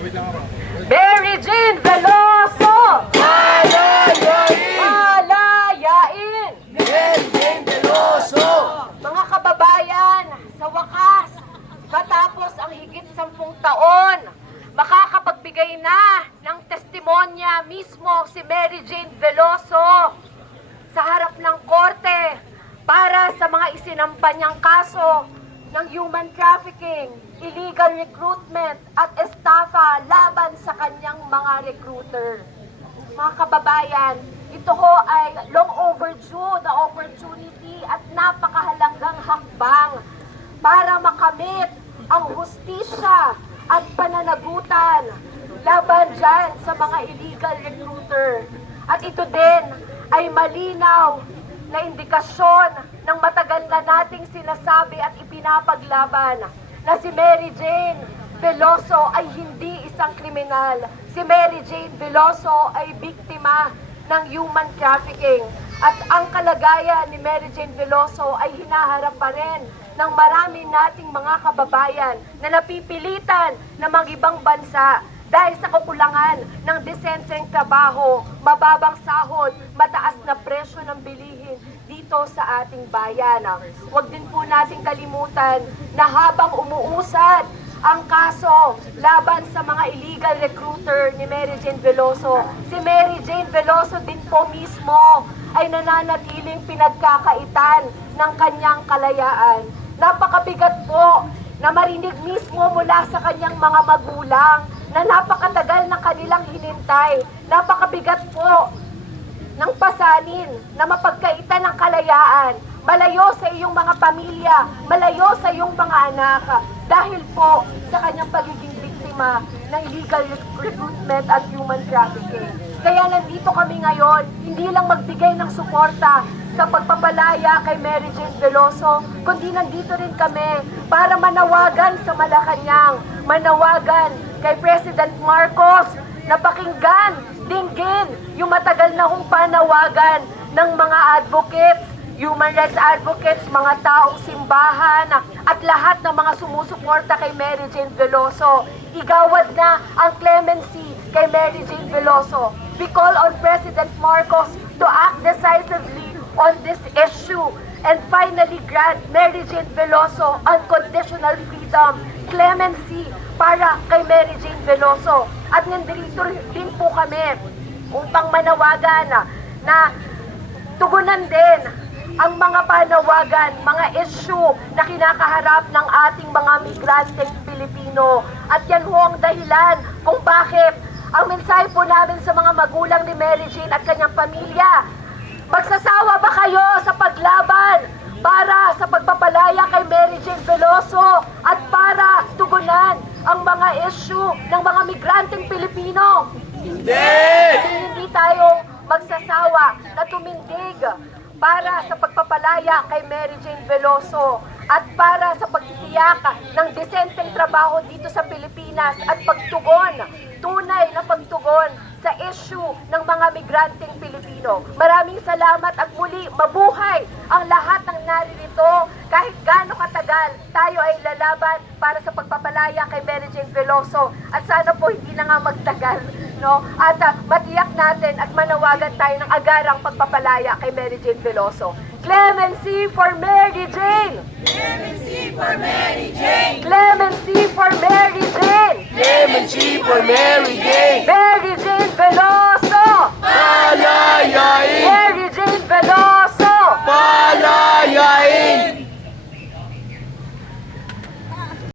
Mary Jane Veloso! Palayain! Palayain! Mary Jane Veloso! Mga kababayan, sa wakas, matapos ang higit 10 taon, makakapagbigay na ng testimonya mismo si Mary Jane Veloso sa harap ng korte para sa mga isinampa niyang kaso ng human trafficking, illegal recruitment at estafa laban sa kanyang mga recruiter. Mga kababayan, ito ho ay long overdue na opportunity at napakahalagang hakbang para makamit ang hustisya at pananagutan laban dyan sa mga illegal recruiter. At ito din ay malinaw na indikasyon ng matagal na nating sinasabi at ipinapaglaban na si Mary Jane Veloso ay hindi isang kriminal. Si Mary Jane Veloso ay biktima ng human trafficking. At ang kalagayan ni Mary Jane Veloso ay hinaharap pa rin ng marami nating mga kababayan na napipilitan na mag-ibang bansa dahil sa kakulangan ng desenteng trabaho, mababang sahod, mataas na presyo ng bilihin dito sa ating bayan. Huwag din po nating kalimutan na habang umuusad ang kaso laban sa mga illegal recruiter ni Mary Jane Veloso, si Mary Jane Veloso din po mismo ay nananatiling pinagkakaitan ng kanyang kalayaan. Napakabigat po na marinig mismo mula sa kanyang mga magulang na napakatagal na kanilang hinintay. Napakabigat po ng pasanin na mapagkaitan ng kalayaan, malayo sa iyong mga pamilya, malayo sa iyong mga anak, dahil po sa kanyang pagiging biktima ng illegal recruitment at human trafficking. Kaya nandito kami ngayon, hindi lang magbigay ng suporta sa pagpapalaya kay Mary Jane Veloso, kundi nandito rin kami para manawagan sa Malacanang, manawagan kay President Marcos na pakinggan, dinggin yung matagal na hong panawagan ng mga advocates, human rights advocates, mga taong simbahan, at lahat ng mga sumusuporta kay Mary Jane Veloso. Igawad na ang clemency kay Mary Jane Veloso. We call on President Marcos to act decisively on this issue and finally grant Mary Jane Veloso unconditional freedom, clemency para kay Mary Jane Veloso. At nandito din po kami upang manawagan na tugunan din ang mga panawagan, mga issue na kinakaharap ng ating mga migranteng Pilipino. At yan ho ang dahilan kung bakit ang mensahe po namin sa mga magulang ni Mary Jane at kanyang pamilya, magsasawa ba kayo sa paglaban para sa pagpapalaya kay Mary Jane Veloso at para tugunan ang mga issue ng mga migranteng Pilipino? Hindi tayo magsasawa na tumindig para sa pagpapalaya kay Mary Jane Veloso at para sa pagtitiyak ng desenteng trabaho dito sa Pilipinas at pagtugon, tunay na pagtugon sa issue ng mga migranteng Pilipino. Maraming salamat at muli, mabuhay ang lahat ng naririto. Kahit gaano katagal, tayo ay lalaban para sa pagpapalaya kay Mary Jane Veloso. At sana po hindi na nga magtagal, no? At matiyak natin at manawagan tayo ng agarang pagpapalaya kay Mary Jane Veloso. Clemency for Mary Jane! Clemency for Mary Jane! Clemency for Mary Jane! Clemency for Mary Jane!